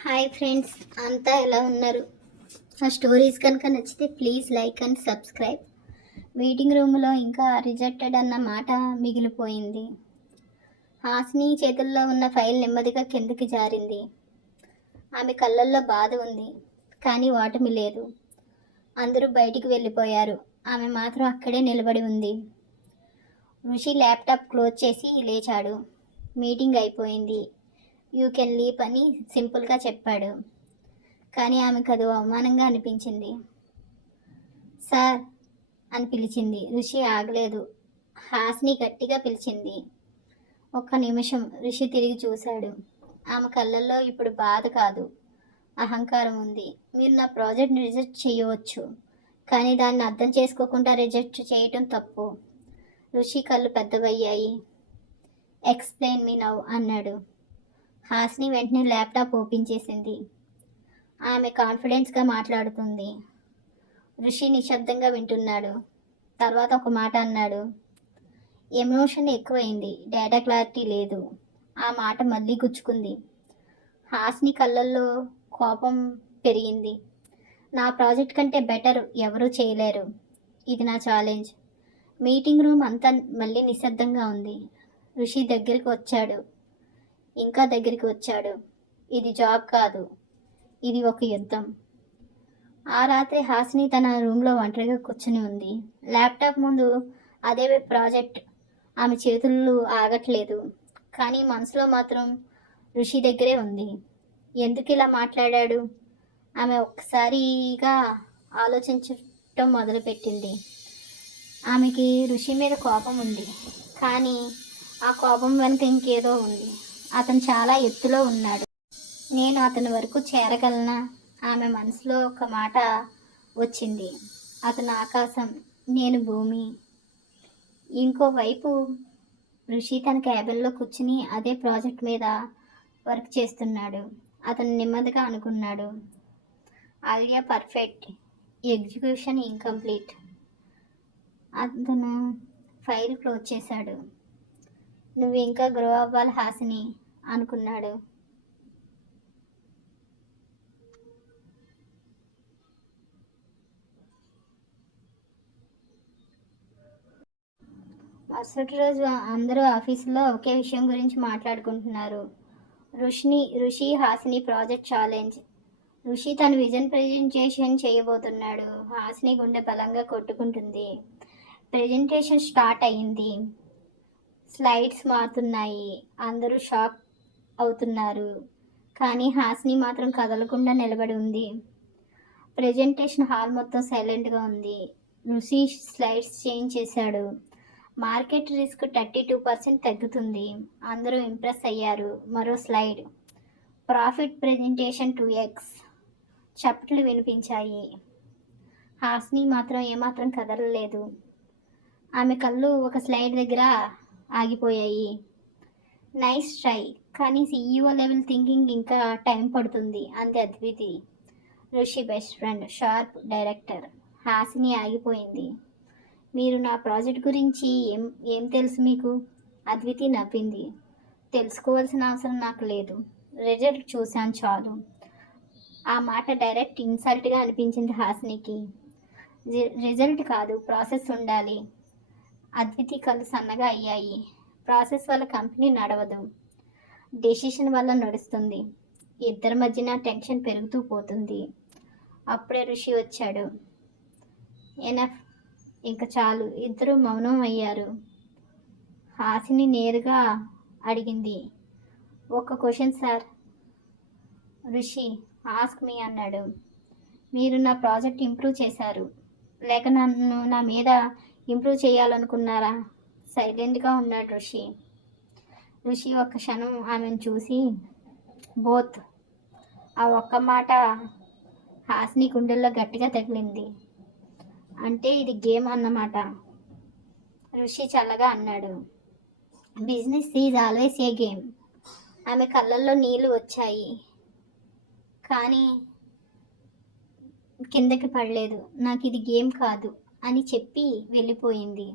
Hi friends, అంతా ఎలా ఉన్నారు? ఆ స్టోరీస్ కనుక నచ్చితే please like and subscribe. Meeting రూమ్లో ఇంకా రిజెక్టెడ్ అన్న మాట మిగిలిపోయింది. హాసిని చేతుల్లో ఉన్న ఫైల్ నెమ్మదిగా కిందకి జారింది. ఆమె కళ్ళల్లో బాధ ఉంది, కానీ ఓటమి లేదు. అందరూ బయటికి వెళ్ళిపోయారు, ఆమె మాత్రం అక్కడే నిలబడి ఉంది. ఋషి ల్యాప్టాప్ క్లోజ్ చేసి లేచాడు. మీటింగ్ అయిపోయింది, యూ కెన్ లీవ్ అని సింపుల్గా చెప్పాడు. కానీ ఆమెకు అది అవమానంగా అనిపించింది. సార్ అని పిలిచింది. ఋషి ఆగలేదు. హాసిని గట్టిగా పిలిచింది. ఒక్క నిమిషం. ఋషి తిరిగి చూశాడు. ఆమె కళ్ళల్లో ఇప్పుడు బాధ కాదు, అహంకారం ఉంది. మీరు నా ప్రాజెక్ట్ని రిజెక్ట్ చేయవచ్చు, కానీ దాన్ని అర్థం చేసుకోకుండా రిజెక్ట్ చేయటం తప్పు. ఋషి కళ్ళు పెద్దవయ్యాయి. ఎక్స్ప్లెయిన్ మీ నౌ అన్నాడు. హాసిని వెంటనే ల్యాప్టాప్ ఓపెన్ చేసింది. ఆమె కాన్ఫిడెన్స్గా మాట్లాడుతుంది. ఋషి నిశ్శబ్దంగా వింటున్నాడు. తర్వాత ఒక మాట అన్నాడు. ఎమోషన్ ఎక్కువైంది, డేటా క్లారిటీ లేదు. ఆ మాట మళ్ళీ గుచ్చుకుంది. హాసిని కళ్ళల్లో కోపం పెరిగింది. నా ప్రాజెక్ట్ కంటే బెటర్ ఎవరూ చేయలేరు. ఇది నా ఛాలెంజ్. మీటింగ్ రూమ్ అంతా మళ్ళీ నిశ్శబ్దంగా ఉంది. ఋషి దగ్గరికి వచ్చాడు, ఇంకా దగ్గరికి వచ్చాడు. ఇది జాబ్ కాదు, ఇది ఒక యుద్ధం. ఆ రాత్రి హాసిని తన రూమ్లో ఒంటరిగా కూర్చుని ఉంది. ల్యాప్టాప్ ముందు అదే ప్రాజెక్ట్. ఆమె చేతులు ఆగట్లేదు, కానీ మనసులో మాత్రం ఋషి దగ్గరే ఉంది. ఎందుకు ఇలా మాట్లాడాడు? ఆమె ఒక్కసారిగా ఆలోచించటం మొదలుపెట్టింది. ఆమెకి ఋషి మీద కోపం ఉంది, కానీ ఆ కోపం వెనుక ఇంకేదో ఉంది. అతను చాలా ఎత్తులో ఉన్నాడు. నేను అతని వరకు చేరగలనా? ఆమె మనసులో ఒక మాట వచ్చింది. అతను ఆకాశం, నేను భూమి. ఇంకోవైపు ఋషి తన క్యాబిన్లో కూర్చుని అదే ప్రాజెక్ట్ మీద వర్క్ చేస్తున్నాడు. అతను నెమ్మదిగా అనుకున్నాడు, ఐడియా పర్ఫెక్ట్, ఎగ్జిక్యూషన్ ఇన్కంప్లీట్. అతను ఫైల్ క్లోజ్ చేశాడు. నువ్వు ఇంకా గ్రో అవ్వాలి హాసిని అనుకున్నాడు. మరుసటి రోజు అందరూ ఆఫీసులో ఒకే విషయం గురించి మాట్లాడుకుంటున్నారు. ఋషి హాసిని ప్రాజెక్ట్ ఛాలెంజ్. ఋషి తన విజన్ ప్రెజెంటేషన్ చేయబోతున్నాడు. హాసిని గుండె బలంగా కొట్టుకుంటుంది. ప్రెజెంటేషన్ స్టార్ట్ అయ్యింది. స్లైడ్స్ మారుతున్నాయి. అందరూ షాక్ అవుతున్నారు, కానీ హాసిని మాత్రం కదలకుండా నిలబడి ఉంది. ప్రెజెంటేషన్ హాల్ మొత్తం సైలెంట్గా ఉంది. ఋషి స్లైడ్స్ చేంజ్ చేశాడు. మార్కెట్ రిస్క్ 32% తగ్గుతుంది. అందరూ ఇంప్రెస్ అయ్యారు. మరో స్లైడ్. Profit presentation 2x. చప్పట్లు వినిపించాయి. హాసిని మాత్రం ఏమాత్రం కదలలేదు. ఆమె కళ్ళు ఒక స్లైడ్ దగ్గర ఆగిపోయాయి. నైస్ ట్రై, కానీ CEO లెవెల్ థింకింగ్ ఇంకా టైం పడుతుంది అంది అద్వితి, ఋషి best friend, sharp director. Hasini ఆగిపోయింది. మీరు నా ప్రాజెక్ట్ గురించి ఏం తెలుసు మీకు? అద్వితి నవ్వింది. తెలుసుకోవాల్సిన అవసరం నాకు లేదు, రిజల్ట్ చూశాను చాలు. ఆ మాట డైరెక్ట్ ఇన్సల్ట్గా అనిపించింది హాసినికి. రిజల్ట్ కాదు, ప్రాసెస్ ఉండాలి. అద్వితి కళ్ళు సన్నగా అయ్యాయి. ప్రాసెస్ వల్ల కంపెనీ నడవదు, డెసిషన్ వల్ల నడుస్తుంది. ఇద్దరి మధ్యన టెన్షన్ పెరుగుతూ పోతుంది. అప్పుడే ఋషి వచ్చాడు. ఎనఫ్, ఇంకా చాలు. ఇద్దరు మౌనం అయ్యారు. హాసిని నేరుగా అడిగింది, ఒక క్వశ్చన్ సార్. ఋషి ఆస్క్ మీ అన్నాడు. మీరు నా ప్రాజెక్ట్ ఇంప్రూవ్ చేశారు, లేక నన్ను నా మీద ఇంప్రూవ్ చేయాలనుకున్నారా? సైలెంట్గా ఉన్నాడు ఋషి. ఋషి ఒక్క క్షణం ఆమెను చూసి, బోత్. ఆ ఒక్క మాట హాసిని గుండెల్లో గట్టిగా తగిలింది. అంటే ఇది గేమ్ అన్నమాట. ఋషి చల్లగా అన్నాడు, business is always a game. ఆమె కళ్ళల్లో నీళ్లు వచ్చాయి, కానీ కిందకి పడలేదు. నాకు ఇది గేమ్ కాదు అని చెప్పి వెళ్ళిపోయింది.